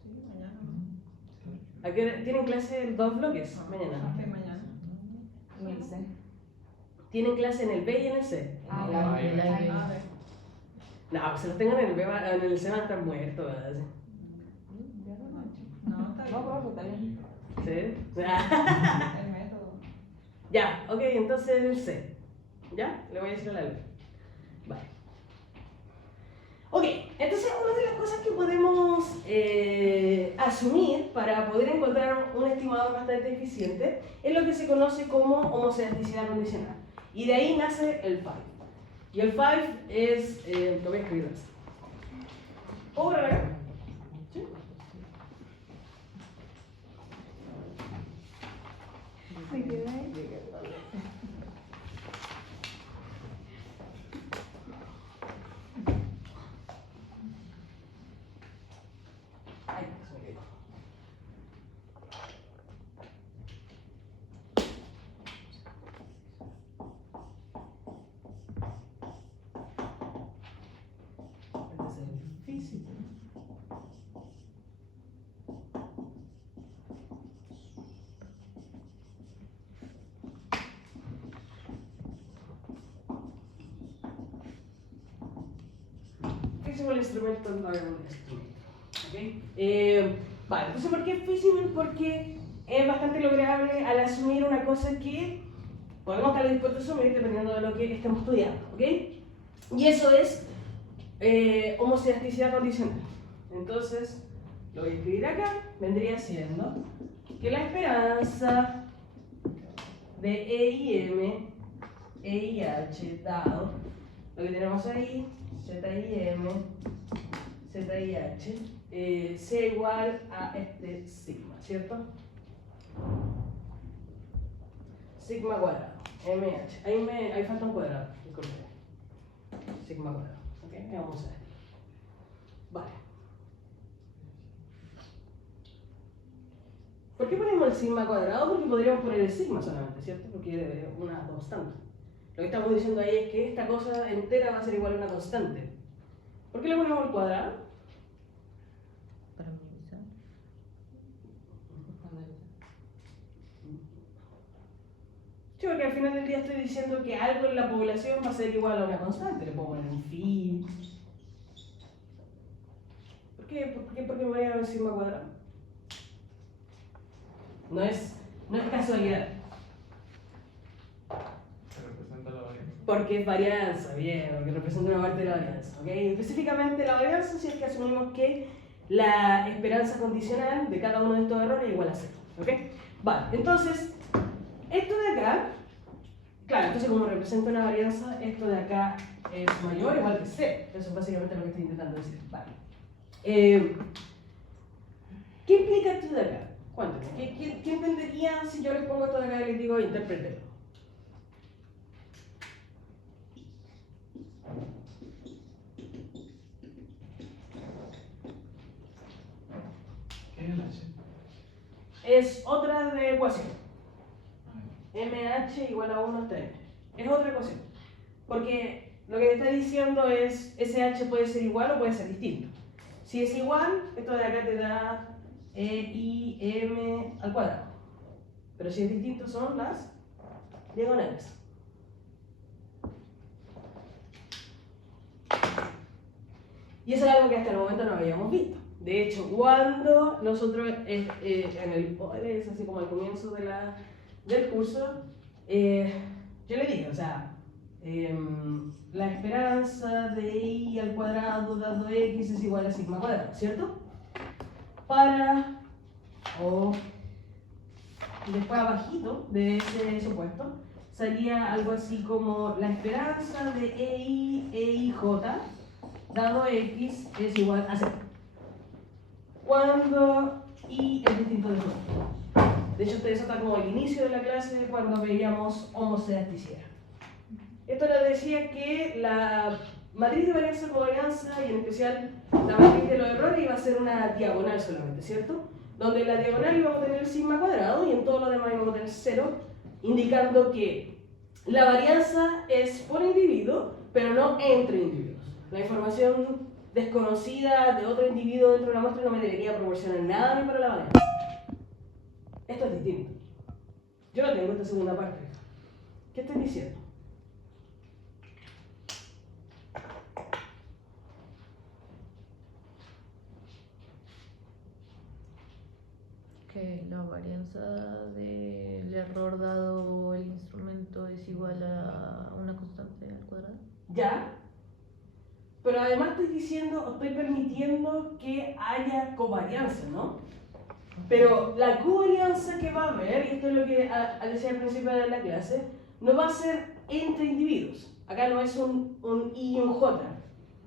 Sí, mañana, ¿no? ¿A qué hora? ¿Tienen clase en 2 bloques? Mañana. Sí, mañana. En el C. ¿Tienen clase en el B y en el C? Ah, Ah, el ya. aire. Ah, ve. No, pues se los tengan en el B, en el C van a estar muertos, ¿verdad? No, está bien. No, pero está bien. ¿Sí? El método. Ya, ok, entonces el C. ¿Ya? Le voy a decir a la L. Vale. Ok, entonces una de las cosas que podemos asumir para poder encontrar un estimador bastante eficiente es lo que se conoce como homocedasticidad condicional. Y de ahí nace el phi. Y el phi es, lo voy a escribir así. ¿Puedo borrar acá? ¿Sí? Me quedé ahí. Ay, se me quedó. Este es el físico. Feasible instrumental variable estimate. ¿Okay? Vale, entonces ¿por qué es feasible? Porque es bastante lograble al asumir una cosa que podemos estar dispuestos a asumir dependiendo de lo que estemos estudiando. ¿Ok? Y eso es homocedasticidad condicional. Entonces, lo voy a escribir acá, vendría siendo que la esperanza de E y M, E y H dado lo que tenemos ahí, Z y M, Z y H, sea igual a este sigma, ¿cierto? Sigma cuadrado, MH. Ahí falta un cuadrado, disculpe. Sigma cuadrado, ¿ok? Vamos a ver. Vale. ¿Por qué ponemos el sigma cuadrado? Porque podríamos poner el sigma solamente, ¿cierto? Porque es una constante. Lo que estamos diciendo ahí es que esta cosa entera va a ser igual a una constante. ¿Por qué le ponemos el cuadrado? Para minimizar. Sí, porque al final del día estoy diciendo que algo en la población va a ser igual a una constante. Le puedo poner un phi. ¿Por qué me voy a el sigma cuadrado? No es casualidad. Que representa la varianza. Porque es varianza, bien, porque representa una parte de la varianza. ¿Ok? Específicamente la varianza si es que asumimos que la esperanza condicional de cada uno de estos errores es igual a 0. ¿Ok? Vale, entonces, esto de acá, claro, entonces como representa una varianza, esto de acá es mayor o igual que 0. Eso es básicamente lo que estoy intentando decir. Vale. ¿Qué implica esto de acá? Cuéntame, ¿qué entendería si yo les pongo esto de acá y les digo interpretelo? ¿Qué es el H? Es otra de ecuación. MH igual a 1 hasta M. Es otra ecuación. Porque lo que te está diciendo es SH puede ser igual o puede ser distinto. Si es igual, esto de acá te da EIM al cuadrado. Pero si es distinto son las diagonales. Y eso es algo que hasta el momento no habíamos visto. De hecho, cuando nosotros en el es así como al comienzo del curso, yo le dije, o sea, la esperanza de I al cuadrado dado X es igual a sigma cuadrado, ¿cierto? O después abajito de ese supuesto, salía algo así como la esperanza de EIJ dado X es igual a 0. Cuando I es distinto de 0. De hecho, eso está como el inicio de la clase cuando veíamos homocedasticidad. Esto nos decía que la matriz de varianza covarianza y en especial la matriz de los errores iba a ser una diagonal solamente, ¿cierto? Donde en la diagonal íbamos a tener el sigma cuadrado y en todo lo demás íbamos a tener 0, indicando que la varianza es por individuo, pero no entre individuos. La información desconocida de otro individuo dentro de la muestra no me debería proporcionar nada a mí para la varianza. Esto es distinto. Yo no tengo esta segunda parte. ¿Qué estoy diciendo? Que la varianza del error dado el el instrumento es igual a una constante al cuadrado. Ya. Pero además estoy permitiendo que haya covarianza, ¿no? Pero la covarianza que va a haber, y esto es lo que decía al principio de la clase, no va a ser entre individuos. Acá no es un I y un J,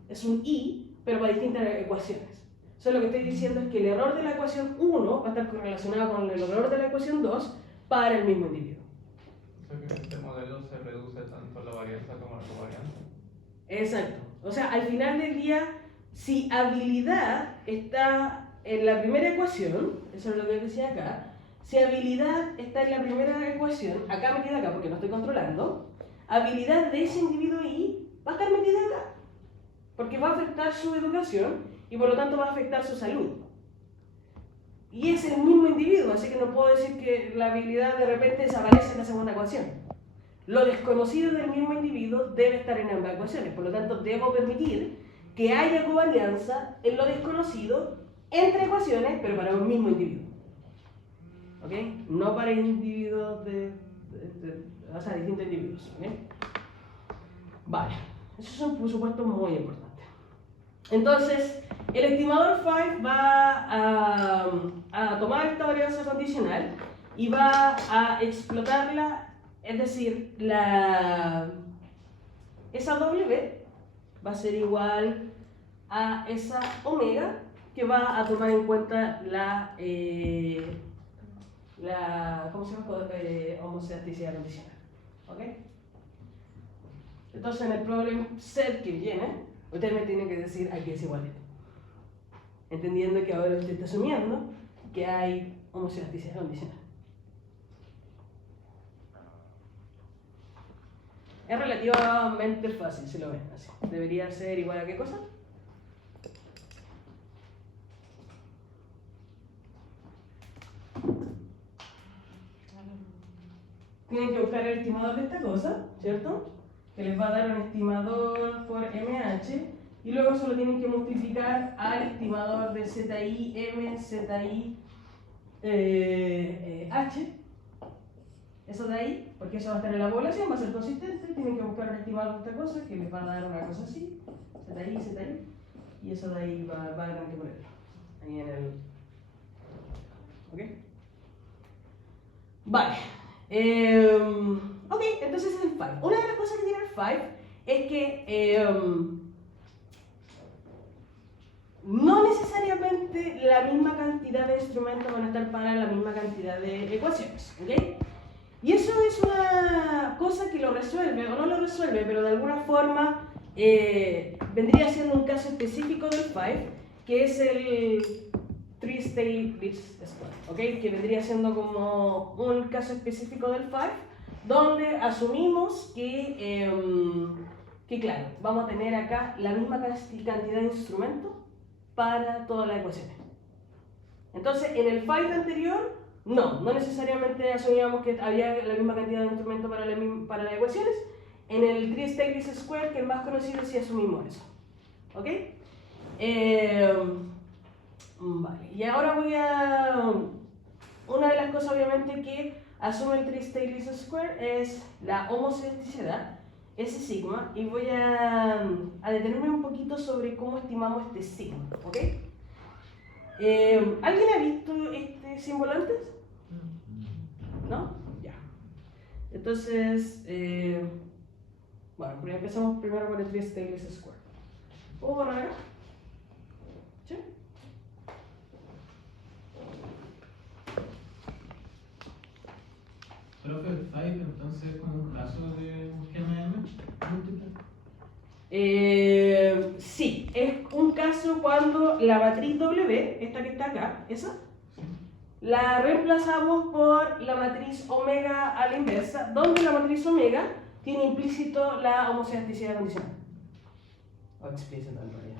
es un I, pero para distintas ecuaciones. Lo que estoy diciendo es que el error de la ecuación 1 va a estar correlacionado con el error de la ecuación 2 para el mismo individuo. O sea que en este modelo se reduce tanto la varianza como la covarianza. Exacto. O sea, al final del día, si habilidad está en la primera ecuación, eso es lo que decía acá, si habilidad está en la primera ecuación, acá metida acá porque no estoy controlando, habilidad de ese individuo I va a estar metida acá, porque va a afectar su educación y por lo tanto va a afectar su salud. Y es el mismo individuo, así que no puedo decir que la habilidad de repente desaparece en la segunda ecuación. Lo desconocido del mismo individuo debe estar en ambas ecuaciones, por lo tanto debo permitir que haya covarianza en lo desconocido entre ecuaciones, pero para un mismo individuo. ¿Ok? No para individuos o sea, distintos individuos. ¿Ok? Vale, eso es un supuesto muy importante. Entonces, el estimador phi va a tomar esta varianza condicional y va a explotarla, es decir, esa W va a ser igual a esa omega que va a tomar en cuenta ¿cómo se llama? Homocedasticidad condicional. ¿Ok? Entonces, en el problem set que viene, ustedes me tienen que decir aquí es igual a esto. Entendiendo que ahora usted está asumiendo que hay homocedasticidad condicional. Es relativamente fácil, si lo ven así. Debería ser igual a qué cosa. Tienen que buscar el estimador de esta cosa, ¿cierto? Que les va a dar un estimador por MH y luego solo tienen que multiplicar al estimador de ZI, M, ZI, H. Eso de ahí, porque eso va a estar en la población, va a ser consistente. Tienen que buscar el estimador de esta cosa que les va a dar una cosa así, ZI, ZI, y eso de ahí va a tener que ponerlo. Ahí en el. ¿Ok? Vale. Ok, entonces es el 5. Una de las cosas que tiene el 5 es que no necesariamente la misma cantidad de instrumentos van a estar para la misma cantidad de ecuaciones. ¿Ok? Y eso es una cosa que lo resuelve o no lo resuelve, pero de alguna forma vendría siendo un caso específico del 5, que es el three-state least square, ¿ok? Que vendría siendo como un caso específico del 5, donde asumimos que claro, vamos a tener acá la misma cantidad de instrumentos para todas las ecuaciones. Entonces, en el 5 anterior, no necesariamente asumíamos que había la misma cantidad de instrumentos para las ecuaciones. En el three-state least square, que es el más conocido, sí asumimos eso. ¿Ok? Vale, y ahora voy a... Una de las cosas obviamente que asume el three-state least square es la homocedisticidad, ese sigma, y voy a detenerme un poquito sobre cómo estimamos este sigma, ¿ok? ¿Alguien ha visto este símbolo antes? ¿No? Ya. Entonces, bueno, empezamos primero con el three-state least square. ¿Puedo borrar acá? ¿Sí? Profe, el 5 entonces es como un caso de un GMM múltiple. Sí, es un caso cuando la matriz W, esta que está acá, esa, la reemplazamos por la matriz omega a la inversa, donde la matriz omega tiene implícito la homocedasticidad condicional. O explícito en realidad.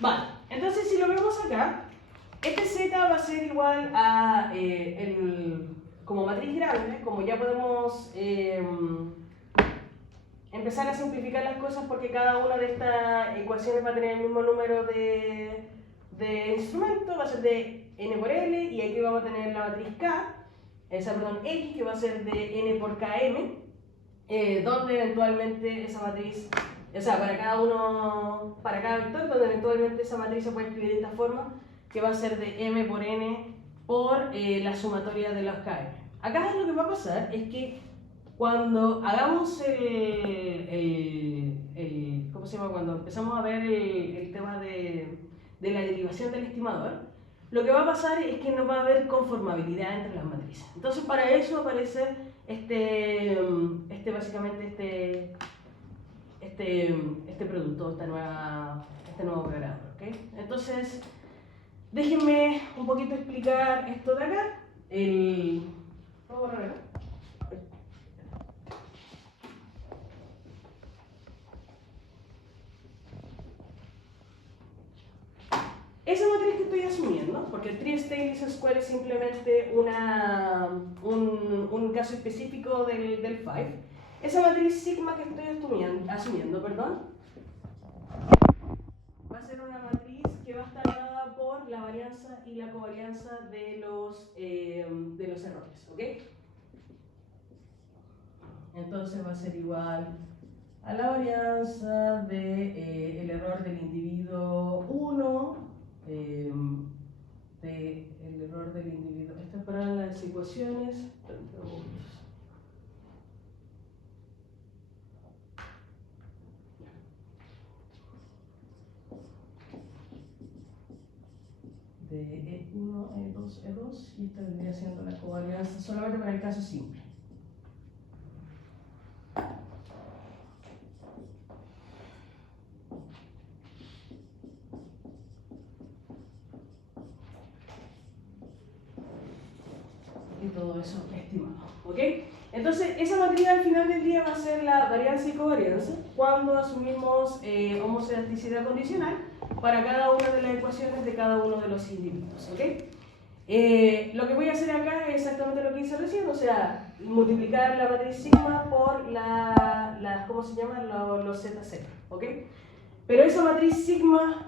Vale, entonces si lo vemos acá, este Z va a ser igual a, como matriz grande, como ya podemos empezar a simplificar las cosas porque cada una de estas ecuaciones va a tener el mismo número de instrumentos, va a ser de n por l, y aquí vamos a tener la matriz K, perdón, X, que va a ser de n por km, donde eventualmente esa matriz, o sea, para cada vector, donde eventualmente esa matriz se puede escribir de esta forma, que va a ser de m por n por la sumatoria de los km. Acá lo que va a pasar es que cuando hagamos ¿cómo se llama? Cuando empezamos a ver el tema de la derivación del estimador, lo que va a pasar es que no va a haber conformabilidad entre las matrices. Entonces, para eso aparece básicamente este producto, este nuevo programa, ¿ok? Entonces, déjenme un poquito explicar esto de acá. ¿Puedo borrar acá? Esa matriz que estoy asumiendo, porque el Tri-State Square es simplemente un caso específico del 5, esa matriz sigma que estoy asumiendo, va a ser una matriz que va a estar dada por la varianza y la covarianza de los errores, ¿ok? Entonces va a ser igual a la varianza de el error del individuo 1, el error del individuo. Esto es para las ecuaciones. De E1, E2, E2, y esta vendría siendo la covarianza solamente para el caso simple. Y todo eso estimado, ¿ok? Entonces, esa matriz al final del día va a ser la varianza y covarianza cuando asumimos homoelasticidad condicional para cada una de las ecuaciones de cada uno de los individuos, ¿ok? Lo que voy a hacer acá es exactamente lo que hice recién, o sea, multiplicar la matriz sigma por ¿cómo se llama? Los ZZ, ¿ok? Pero esa matriz sigma,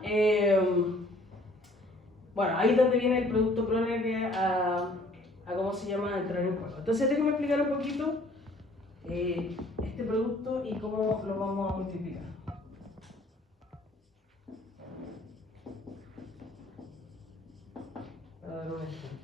bueno, ahí es donde viene el producto Kronecker a ¿cómo se llama? Entrar en juego. Entonces déjame explicar un poquito este producto y cómo lo vamos a multiplicar. Para dar un ejemplo.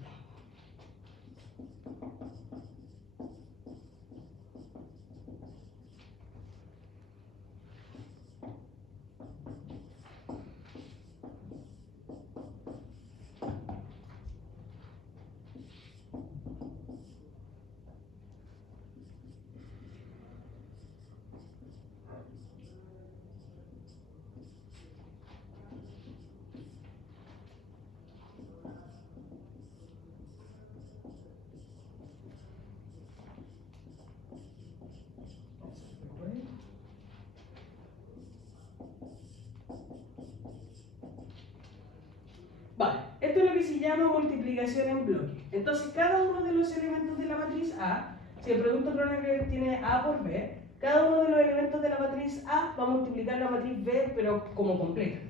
Vale, esto es lo que se llama multiplicación en bloque. Entonces, cada uno de los elementos de la matriz A, si el producto Kronecker tiene A por B, cada uno de los elementos de la matriz A va a multiplicar la matriz B, pero como completa.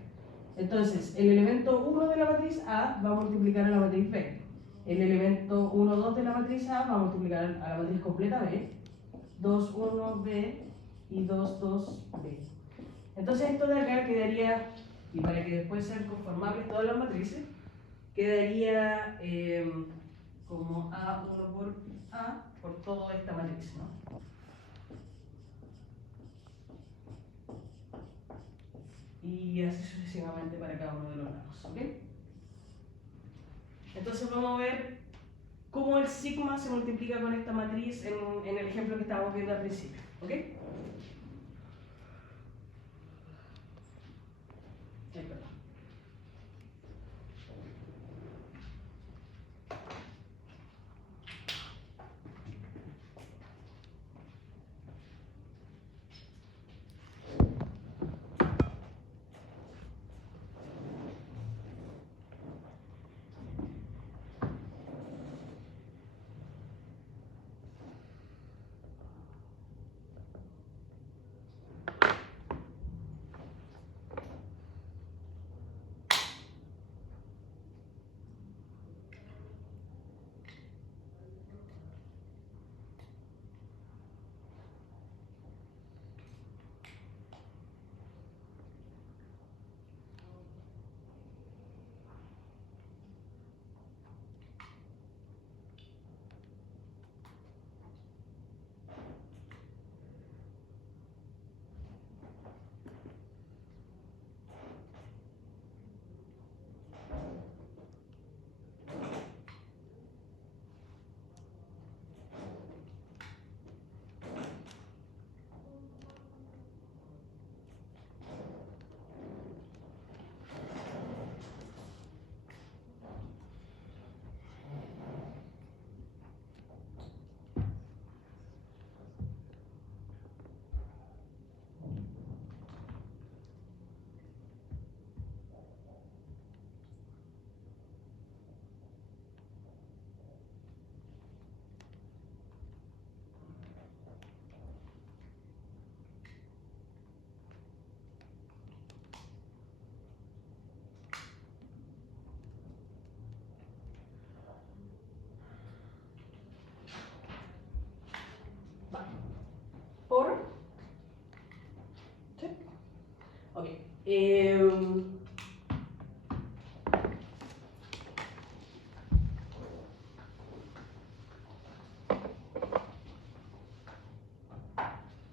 Entonces, el elemento 1 de la matriz A va a multiplicar a la matriz B. El elemento 1, 2 de la matriz A va a multiplicar a la matriz completa B. 2, 1, B y 2, 2, B. Entonces, esto de acá quedaría, y para que después sean conformables todas las matrices, quedaría como A1 por A por toda esta matriz, ¿no? Y así sucesivamente para cada uno de los lados, ¿ok? Entonces vamos a ver cómo el sigma se multiplica con esta matriz en el ejemplo que estábamos viendo al principio, ¿ok? Perdón.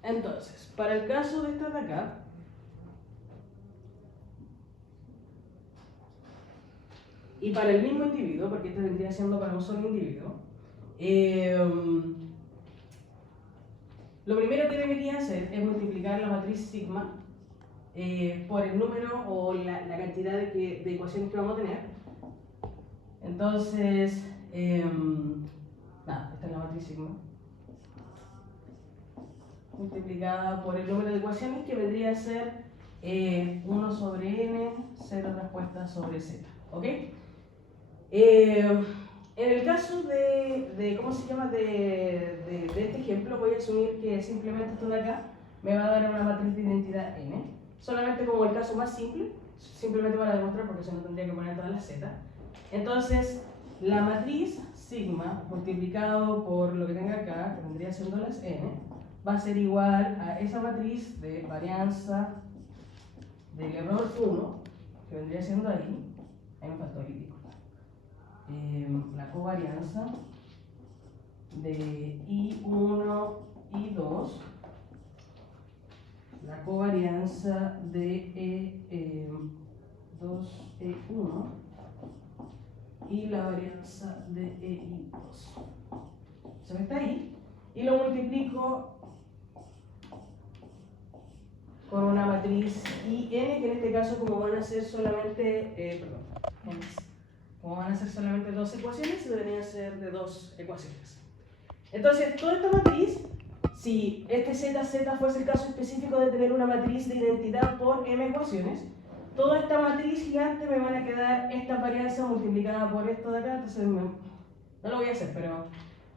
Entonces, para el caso de esta de acá, y para el mismo individuo, porque este vendría siendo para un solo individuo, lo primero que debería hacer es multiplicar la matriz sigma por el número o la cantidad de ecuaciones que vamos a tener. Entonces, esta es la matriz sigma multiplicada por el número de ecuaciones, que vendría a ser 1 sobre n, 0 respuesta sobre z. ¿Ok? En el caso ¿cómo se llama? De este ejemplo, voy a asumir que simplemente esto de acá me va a dar una matriz de identidad n, solamente como el caso más simple, simplemente para demostrar, porque si no tendría que poner todas las z. Entonces, la matriz sigma multiplicado por lo que tenga acá, que vendría siendo las n, va a ser igual a esa matriz de varianza del error 1, que vendría siendo ahí me faltó el la covarianza de I1, I2, la covarianza de E2, E1 y la varianza de EI2. ¿Se me está ahí? Y lo multiplico con una matriz IN, que en este caso, como van a ser solamente, como van a ser solamente dos ecuaciones, deberían ser de dos ecuaciones. Entonces, toda esta matriz, si este ZZ fuese el caso específico de tener una matriz de identidad por m ecuaciones, toda esta matriz gigante me van a quedar esta varianza multiplicada por esto de acá. Entonces, no lo voy a hacer, pero,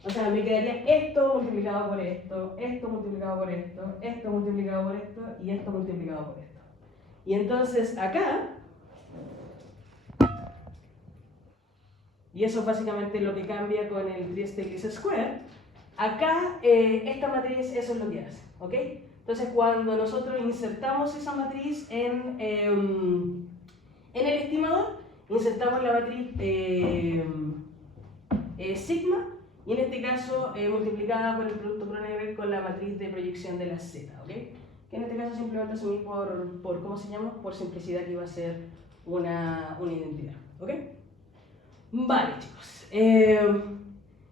o sea, me quedaría esto multiplicado por esto, esto multiplicado por esto, esto multiplicado por esto y esto multiplicado por esto. Y entonces acá, y eso es básicamente lo que cambia con el Stiglitz Square, acá esta matriz eso es lo que hace, ¿ok? Entonces cuando nosotros insertamos esa matriz en el estimador, insertamos la matriz sigma, y en este caso multiplicada por el producto Kronecker con la matriz de proyección de la z, ¿ok? Que en este caso simplemente asumí por ¿cómo se llama? Por simplicidad, que iba a ser una identidad, ¿ok? Vale, chicos.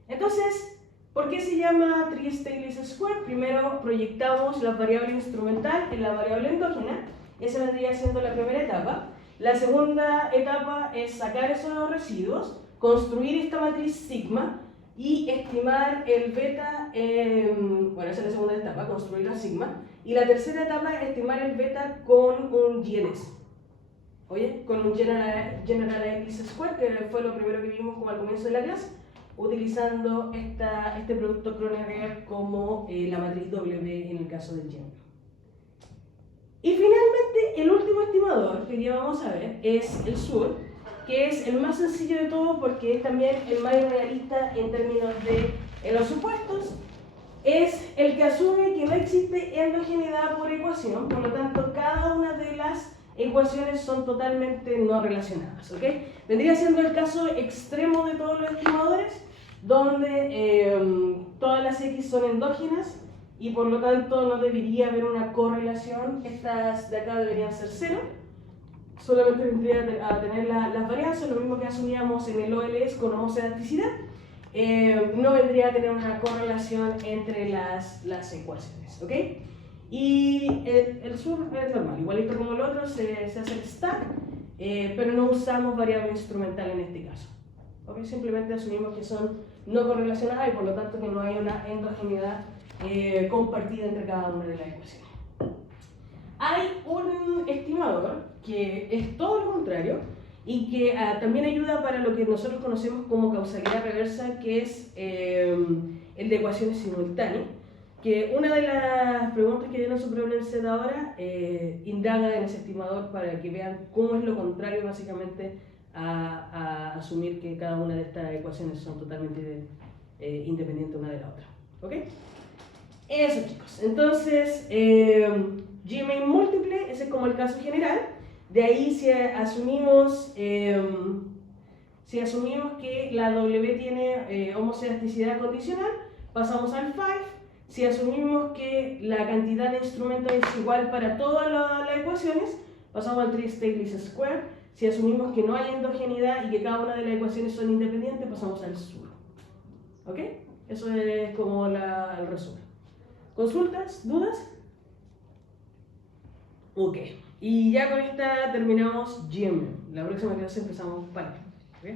Entonces, ¿por qué se llama Stiglitz Square? Primero proyectamos la variable instrumental en la variable endógena. Esa vendría siendo la primera etapa. La segunda etapa es sacar esos residuos, construir esta matriz sigma y estimar el beta. Bueno, esa es la segunda etapa, construir la sigma. Y la tercera etapa es estimar el beta con un GNS. Oye, con un Generalized Square, que fue lo primero que vimos como al comienzo de la clase, utilizando este producto Kronecker como la matriz W en el caso del GEM. Y finalmente, el último estimador que ya vamos a ver es el SUR, que es el más sencillo de todo porque es también el más realista en términos de los supuestos. Es el que asume que no existe endogeneidad por ecuación, por lo tanto, cada una de las ecuaciones son totalmente no relacionadas, ¿ok? Vendría siendo el caso extremo de todos los estimadores, donde todas las X son endógenas y por lo tanto no debería haber una correlación. Estas de acá deberían ser cero, solamente vendría a tener las varianzas, lo mismo que asumíamos en el OLS con homocedasticidad. No vendría a tener una correlación entre las ecuaciones, ¿ok? Y el SUR es normal, igualito como el otro, se hace el stack, pero no usamos variable instrumental en este caso. ¿Okay? Simplemente asumimos que son no correlacionadas y por lo tanto que no hay una endogeneidad compartida entre cada una de las ecuaciones. Hay un estimador que es todo lo contrario y que también ayuda para lo que nosotros conocemos como causalidad reversa, que es el de ecuaciones simultáneas. Que una de las preguntas que viene en su problema set ahora indaga en ese estimador para que vean cómo es lo contrario básicamente a asumir que cada una de estas ecuaciones son totalmente independientes una de la otra. ¿Ok? Eso, chicos. Entonces, G-main múltiple, ese es como el caso general. De ahí si asumimos que la W tiene homocedasticidad condicional, pasamos al 5. Si asumimos que la cantidad de instrumentos es igual para todas las ecuaciones, pasamos al 3 Stiglitz square. Si asumimos que no hay endogeneidad y que cada una de las ecuaciones son independientes, pasamos al sur. ¿Ok? Eso es como el resumen. ¿Consultas? ¿Dudas? Ok. Y ya con esta terminamos GM. La próxima clase empezamos para. ¿Ok?